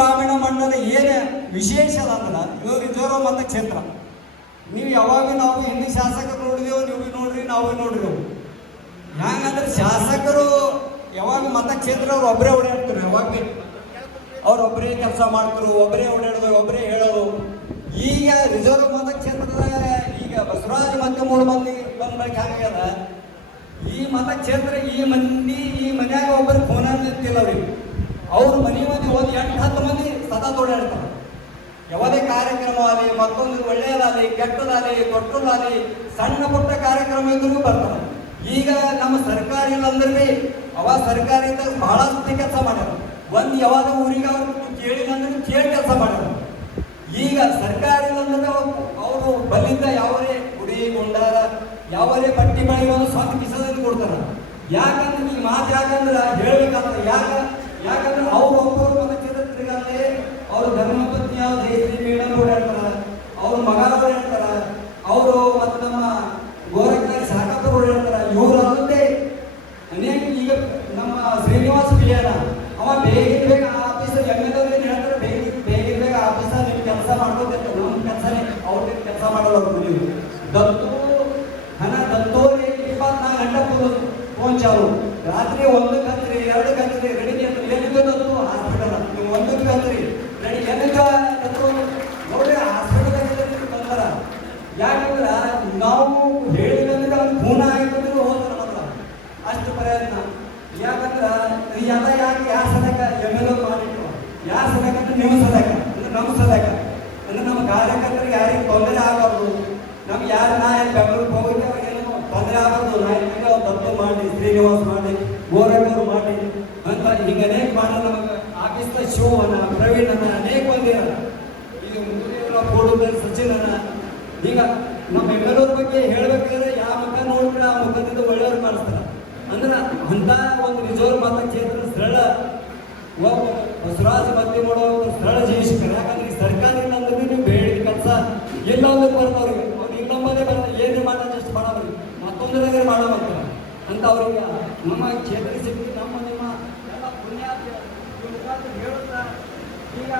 ಗ್ರಾಮೀಣ ಮಂಡಲ ಏನು ವಿಶೇಷ ಅಂದ್ರೆ ಇದು ರಿಸರ್ವ್ ಮತಕ್ಷೇತ್ರ. ನೀವು ಯಾವಾಗ ನಾವು ಹಿಂದೆ ಶಾಸಕರು ನೋಡಿದೆವು, ನೀವು ನೋಡ್ರಿ, ನಾವು ನೋಡಿದೆವು. ಹೆಂಗಂದ್ರೆ ಶಾಸಕರು ಯಾವಾಗ ಮತಕ್ಷೇತ್ರ ಅವ್ರು ಒಬ್ಬರೇ ಓಡಾಡ್ತಾರೆ, ಯಾವಾಗ ಅವ್ರು ಒಬ್ಬರೇ ಕೆಲಸ ಮಾಡ್ತಾರೆ, ಒಬ್ಬರೇ ಓಡಾಡೋದು, ಒಬ್ಬರೇ ಹೇಳೋದು. ಈಗ ರಿಸರ್ವ್ ಮತಕ್ಷೇತ್ರದ ಈಗ ಬಸವರಾಜ ಮತ್ತೆ 3 ಮಂದಿ ಬಂದಾಗ ಹೆಂಗದ ಈ ಮತಕ್ಷೇತ್ರ, ಈ ಮನ್ಯಾಗ ಒಬ್ಬರು ಫೋನಲ್ಲಿ ನಿಂತಿಲ್ಲ ಅವ್ರಿಗೆ. ಅವ್ರ ಮನೆ ಮಂದಿ ಒಂದು 8-10 ಮಂದಿ ಸತತ ಓಡಾಡ್ತಾರೆ. ಯಾವುದೇ ಕಾರ್ಯಕ್ರಮ ಆಗಲಿ, ಮತ್ತೊಂದು ಒಳ್ಳೆಯದಾಗಲಿ, ಕೆಟ್ಟದಾಗಲಿ, ದೊಡ್ಡದಾಗಲಿ, ಸಣ್ಣ ಪುಟ್ಟ ಕಾರ್ಯಕ್ರಮ ಇದ್ರೂ ಬರ್ತಾರೆ. ಈಗ ನಮ್ಮ ಸರ್ಕಾರ ಇಲ್ಲ ಅಂದ್ರೆ ಭೀ ಸರ್ಕಾರ ಇದ್ದಾಗ ಬಹಳಷ್ಟು ಕೆಲಸ ಮಾಡ್ಯಾರ. ಒಂದು ಯಾವಾಗ ಊರಿಗೆ ಅವ್ರು ಕೇಳಿಲ್ಲ ಅಂದ್ರೆ ಕೇಳಿ ಕೆಲಸ ಮಾಡ್ಯಾರ. ಈಗ ಸರ್ಕಾರ ಇಲ್ಲ ಅಂದ್ರೆ ಅವರು ಬಲ್ಲಿಂದ ಯಾವರೇ ಗುಡಿ ಗುಂಡಾರ ಯಾವರೇ ಬಟ್ಟಿ ಬಳಿ ಒಂದು ಸ್ವಂತ ಕಿಸದಲ್ಲಿ ಕೊಡ್ತಾರ. ಯಾಕಂದ್ರೆ ಈ ಮಾತು ಯಾಕಂದ್ರೆ ಹೇಳ್ಬೇಕಾಗ್ತದೆ. ಯಾಕಂದ್ರೆ ಅವ್ರು ಒಬ್ಬರು ಮತಕ್ಷೇತ್ರ ತಿರುಗಾದ್ರೆ ಅವ್ರ ಧರ್ಮಪತ್ನಿ ಯಾವ ಜಯಶ್ರೀ ಮೇಡಮ್ ಓಡಾಡ್ತಾರ, ಅವ್ರ ಮಗ ಓಡಾಡ್ತಾರ, ಅವರು ಮತ್ತು ನಮ್ಮ ಗೋರಖನಾಥ್ ಶಾಖಾಪುರ ಓಡಾಡ್ತಾರ. ಇವರು ಅಲ್ಲದೆ ಅನೇಕ ಈಗ ನಮ್ಮ ಶ್ರೀನಿವಾಸ ಬಿಯಾನ ಅವ ಬೇಗ ಆಫೀಸರ್ ಎಮ್ಮೆದವ್ರಿಗೆ ಹೇಳ್ತಾರೆ, ಬೇಗ ಆಫೀಸರ್ ನಿಮ್ಮ ಕೆಲಸ ಮಾಡ್ಕೋಬೇಕು, ನಮ್ಮ ಕೆಲಸನೇ ಅವ್ರಿಗೆ ಕೆಲಸ ಮಾಡೋದು. ನೀವು ದತ್ತೋರಿ 24 ಗಂಟೆ ಫೋನ್ ಚಾಲು. ರಾತ್ರಿ 1 ಗಂಟೆ 2 ಗಂಟೆ ರೆಡಿ ಏನಿದ್ದು ಹಾಸ್ಪಿಟಲ್, ನೀವು 1 ಗಂಟೆ ರೆಡಿ ಏನಕ್ಕೆ ನೋಡ್ರಿ ಹಾಸ್ಪಿಟಲ್ ಬಂದಾರ. ಯಾಕಂದ್ರೆ ನಾವು ಹೇಳಿದಂದ್ರೆ ಅವ್ನು ಖೂನ ಆಗಿದ್ರೆ ಹೋಗ್ತಾರೆ ಮಾತ್ರ ಅಷ್ಟು ಪ್ರಯತ್ನ. ಯಾಕಂದ್ರೆ ಎಲ್ಲ ಯಾಕೆ ಯಾವ ಸಲಕ ಎಮ್ಮೆಲ್ಲೆ ಮಾಡಿಟ್ಟು ಯಾವ ಸಲಕ ಅಂದ್ರೆ ನಿಮ್ಮ ಸಲಕ ಅಂದ್ರೆ ನಮ್ಮ ಸಲಕ ಅಂದ್ರೆ ನಮ್ಮ ಕಾರ್ಯಕರ್ತರಿಗೆ ಯಾರಿಗೆ ತೊಂದರೆ ಆಗಬಾರ್ದು. ನಮ್ಗೆ ಯಾರು ಬೆಂಗಳೂರಿಗೆ ಹೋಗಿದ್ದೆ ಅವ್ರಿಗೇನೋ ತೊಂದರೆ ಆಗಬಾರ್ದು. ನಾಯಕರಿಗೆ ದತ್ತು ಮಾಡಿ, ಶ್ರೀನಿವಾಸ್ ಮಾಡಿ, ಗೋರಖರು ಮಾಡಿ ಅಂತ ಹಿಂಗೆ ಅನೇಕ ಮಾಡಿ ನಮಗೆ ಆಫೀಸ್ನ ಶಿವನ, ಪ್ರವೀಣನ ಅನೇಕ ಬಂದಿರ. ಈಗ ಕೂಡುದಲ್ಲಿ ಸಚಿನನ. ಈಗ ನಮ್ಮ ಎಮ್ಮೆಲ್ಲೆವ್ರ ಬಗ್ಗೆ ಹೇಳ್ಬೇಕಾದ್ರೆ ಯಾವ ಮುಖ ನೋಡ್ಬಿಡ ಆ ಮುಖದಿಂದ ಒಳ್ಳೆಯವ್ರು ಕಾಣಿಸ್ತಾರೆ. ಅಂದ್ರೆ ಅಂತ ಒಂದು ರಿಸರ್ವ್ ಮತಕ್ಷೇತ್ರ ಸರಳ ಬಸವರಾಜ ಮತ್ತೆ ಮಾಡೋ ಸರಳ ಜಯಿಸ್ತಾರೆ. ಯಾಕಂದ್ರೆ ಈ ಸರ್ಕಾರ ಇಲ್ಲ ಅಂದ್ರೆ ನೀವು ಬೇಡಿದ ಕೆಲಸ ಎಲ್ಲ ಅಂದ್ರೆ ಬರ್ತಾವ್ರಿಗೆ. ಅವ್ರು ಇನ್ನೊಬ್ಬನೇ ಬರ್ತಾರೆ, ಏನು ಮಾಡೋದು ಅಷ್ಟು ಮಾಡೋವ್ರಿಗೆ, ಮತ್ತೊಂದರಾಗ ಮಾಡೋವಂತ ಅಂತ ಅವ್ರಿಗೆ ನಮ್ಮ ಕ್ಷೇತ್ರ ಸಿಕ್ಕಿ ನಮ್ಮ ನಿಮ್ಮ ಎಲ್ಲ ಪುಣ್ಯಾರ್ಥ ಹೇಳುತ್ತಾ ಈಗ